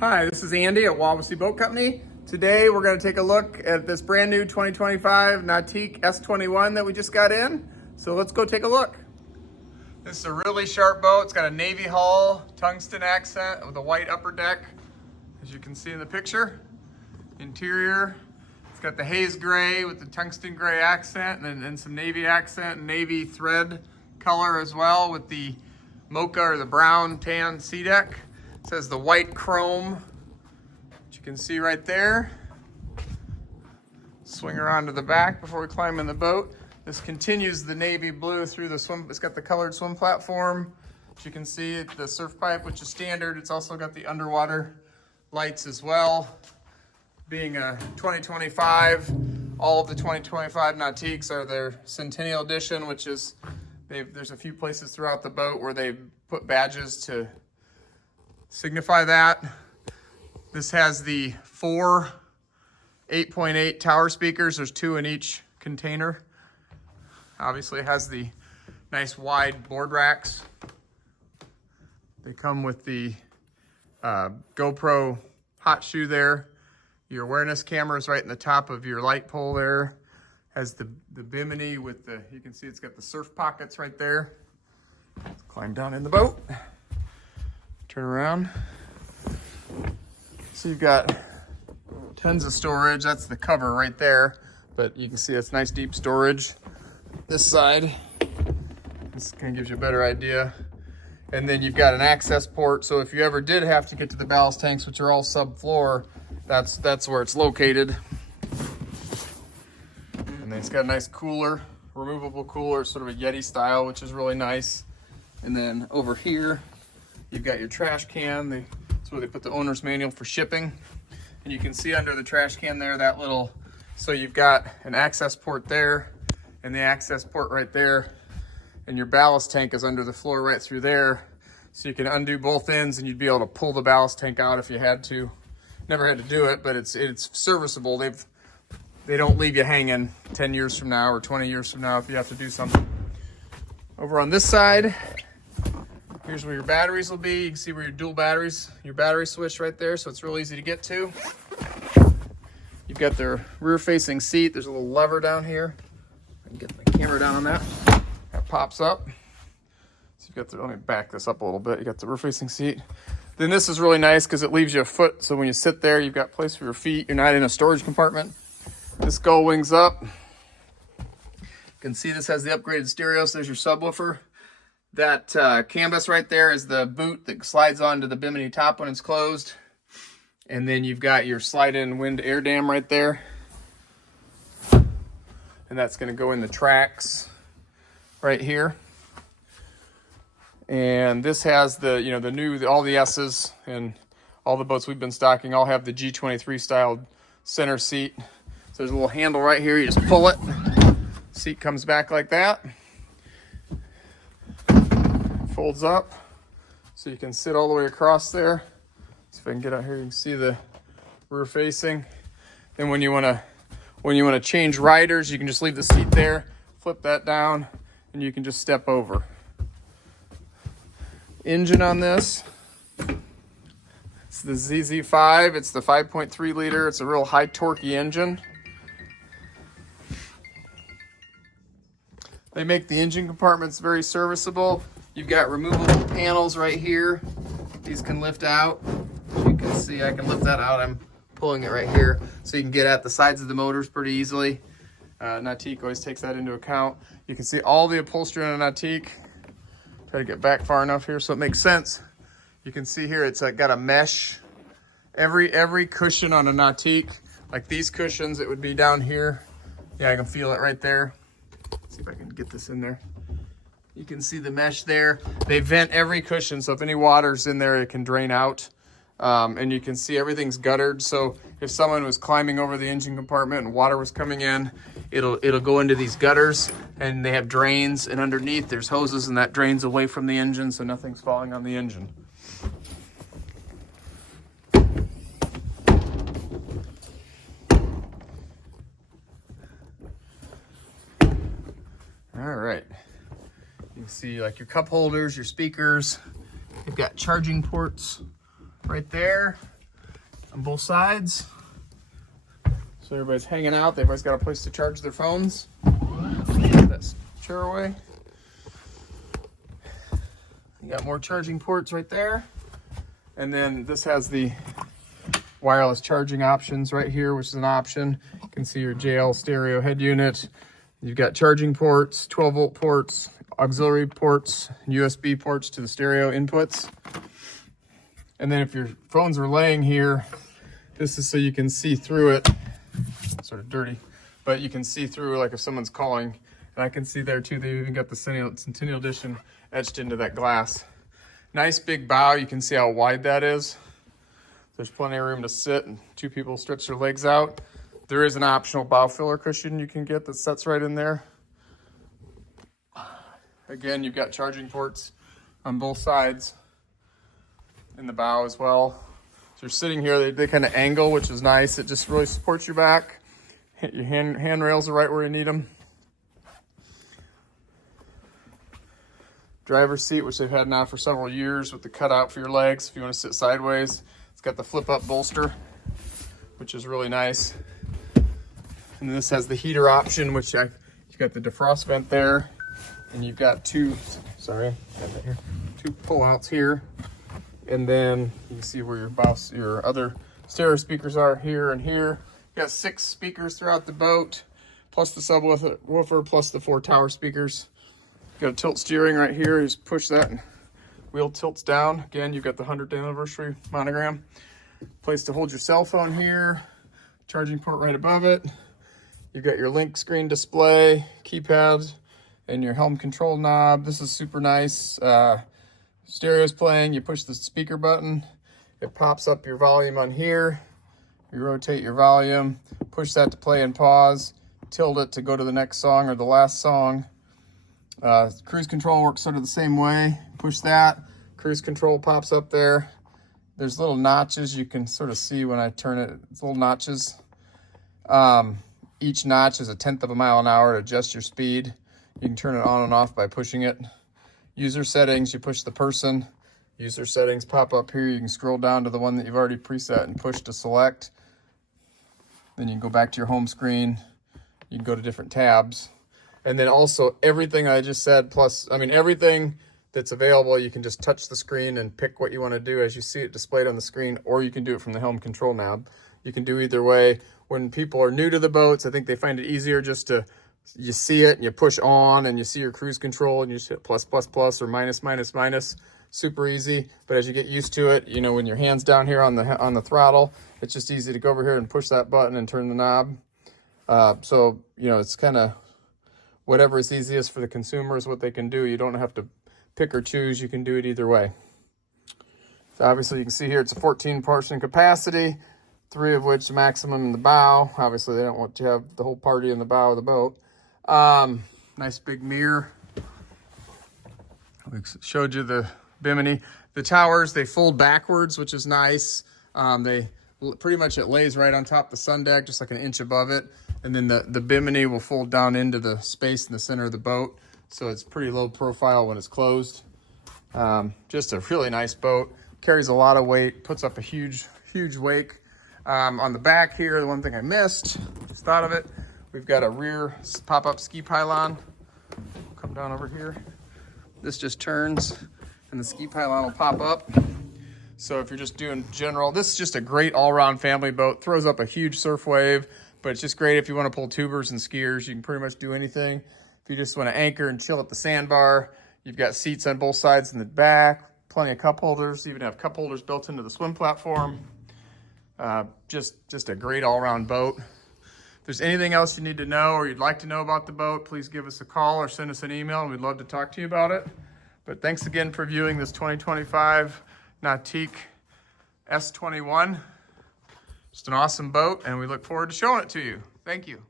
Hi, this is Andy at Wawasee Boat Company. Today we're going to take a look at this brand new 2025 Nautique S21 that we just got in. So let's go take a look. This is a really sharp boat. It's got a navy hull, tungsten accent with a white upper deck, as you can see in the picture. Interior, it's got the haze gray with the tungsten gray accent and some navy accent and navy thread color as well with the mocha or the brown tan sea deck. It says the white chrome, which you can see right there. Swing around to the back before we climb in the boat. This continues the navy blue through the swim. It's got the colored swim platform. As you can see, the surf pipe, which is standard. It's also got the underwater lights as well. Being a 2025, all of the 2025 Nautiques are their Centennial Edition, which is, there's a few places throughout the boat where they put badges to signify that. This has the 4 8.8 tower speakers. There's 2 in each container. Obviously it has the nice wide board racks. They come with the GoPro hot shoe there. Your awareness camera is right in the top of your light pole there. Has the bimini with the, you can see it's got the surf pockets right there. Let's climb down in the boat. Turn around. So you've got tons of storage. That's the cover right there. But you can see it's nice deep storage. This side, this kind of gives you a better idea. And then you've got an access port. So if you ever did have to get to the ballast tanks, which are all subfloor, that's where it's located. And then it's got a nice cooler, removable cooler, sort of a Yeti style, which is really nice. And then over here, you've got your trash can. That's where they put the owner's manual for shipping. And you can see under the trash can there, that little, so you've got an access port there and the access port right there. And your ballast tank is under the floor right through there. So you can undo both ends and you'd be able to pull the ballast tank out if you had to. Never had to do it, but it's serviceable. They don't leave you hanging 10 years from now or 20 years from now if you have to do something. Over on this side, here's where your batteries will be. You can see where your dual batteries, your battery switch right there, so it's real easy to get to. You've got their rear-facing seat. There's a little lever down here. I can get my camera down on that. That pops up. So you've got the, let me back this up a little bit. You got the rear-facing seat. Then this is really nice because it leaves you a foot, so when you sit there, you've got place for your feet. You're not in a storage compartment. This gull wings up. You can see this has the upgraded stereo, so there's your subwoofer. That canvas right there is the boot that slides onto the bimini top when it's closed. And then you've got your slide-in wind air dam right there. And that's going to go in the tracks right here. And this has the, you know, the new, all the S's and all the boats we've been stocking all have the G23 style center seat. So there's a little handle right here. You just pull it. Seat comes back like that. Folds up so you can sit all the way across there. So if I can get out here, you can see the rear facing. Then when you want to change riders, you can just leave the seat there, flip that down, and you can just step over. Engine on this, it's the ZZ5. It's the 5.3 liter. It's a real high torquey engine. They make the engine compartments very serviceable. You've got removable panels right here. These can lift out. You can see I can lift that out. I'm pulling it right here. So you can get at the sides of the motors pretty easily. Nautique always takes that into account. You can see all the upholstery on a Nautique. Try to get back far enough here so it makes sense. You can see here it's got a mesh. Every cushion on a Nautique, like these cushions, it would be down here. Yeah, I can feel it right there. Let's see if I can get this in there. You can see the mesh there. They vent every cushion, so if any water's in there, it can drain out. And you can see everything's guttered, so if someone was climbing over the engine compartment and water was coming in, it'll go into these gutters, and they have drains, and underneath there's hoses, and that drains away from the engine, so nothing's falling on the engine. All right. You can see like your cup holders, your speakers. You've got charging ports right there. on both sides. So everybody's hanging out. Everybody's got a place to charge their phones. Put that chair away. You got more charging ports right there. And then this has the wireless charging options right here, which is an option. You can see your JL stereo head unit. You've got charging ports, 12-volt ports, auxiliary ports, USB ports to the stereo inputs. And then if your phones are laying here, this is so you can see through it. Sort of dirty, but you can see through, like if someone's calling. And I can see there too, they even got the Centennial Edition etched into that glass. Nice big bow, you can see how wide that is. There's plenty of room to sit and two people stretch their legs out. There is an optional bow filler cushion you can get that sets right in there. Again, you've got charging ports on both sides in the bow as well. So you're sitting here, they kind of angle, which is nice. It just really supports your back. Your handrails are right where you need them. Driver's seat, which they've had now for several years with the cutout for your legs if you want to sit sideways. It's got the flip-up bolster, which is really nice. And then this has the heater option, which you've got the defrost vent there, and you've got two pull-outs here. And then you can see where your other stereo speakers are here and here. You got 6 speakers throughout the boat, plus the subwoofer, plus the 4 tower speakers. You got a tilt steering right here. You just push that and wheel tilts down. Again, you've got the 100th anniversary monogram. Place to hold your cell phone here. Charging port right above it. You've got your link screen display, keypad, and your helm control knob. This is super nice. Stereo's playing. You push the speaker button. It pops up your volume on here. You rotate your volume, push that to play and pause, tilt it to go to the next song or the last song. Cruise control works sort of the same way. Push that, cruise control pops up there. There's little notches you can sort of see when I turn it. It's little notches. Each notch is 1/10 of a mile an hour to adjust your speed. You can turn it on and off by pushing it. User settings, you push the person. User settings pop up here. You can scroll down to the one that you've already preset and push to select. Then you can go back to your home screen. You can go to different tabs. And then also everything I just said, plus, everything that's available, you can just touch the screen and pick what you want to do as you see it displayed on the screen, or you can do it from the helm control knob. You can do either way. When people are new to the boats, I think they find it easier just to, you see it and you push on and you see your cruise control and you just hit plus, plus, plus, or minus, minus, minus. Super easy. But as you get used to it, when your hand's down here on the throttle, it's just easy to go over here and push that button and turn the knob. So it's kind of whatever is easiest for the consumer is what they can do. You don't have to pick or choose. You can do it either way. So obviously you can see here it's a 14-person capacity, 3 of which maximum in the bow. Obviously they don't want to have the whole party in the bow of the boat. Nice big mirror. We showed you the bimini. The towers, they fold backwards, which is nice. They pretty much, it lays right on top of the sun deck, just like an inch above it. And then the bimini will fold down into the space in the center of the boat. So it's pretty low profile when it's closed. Just a really nice boat. Carries a lot of weight, puts up a huge, huge wake. On the back here, the one thing I missed, just thought of it, we've got a rear pop-up ski pylon. Come down over here. This just turns and the ski pylon will pop up. So if you're just doing general, this is just a great all-around family boat. Throws up a huge surf wave, but it's just great if you want to pull tubers and skiers. You can pretty much do anything. If you just want to anchor and chill at the sandbar, you've got seats on both sides in the back, plenty of cup holders, even have cup holders built into the swim platform. Just a great all-around boat. If there's anything else you need to know or you'd like to know about the boat, please give us a call or send us an email, and we'd love to talk to you about it. But thanks again for viewing this 2025 Nautique S21. Just an awesome boat, and we look forward to showing it to you. Thank you.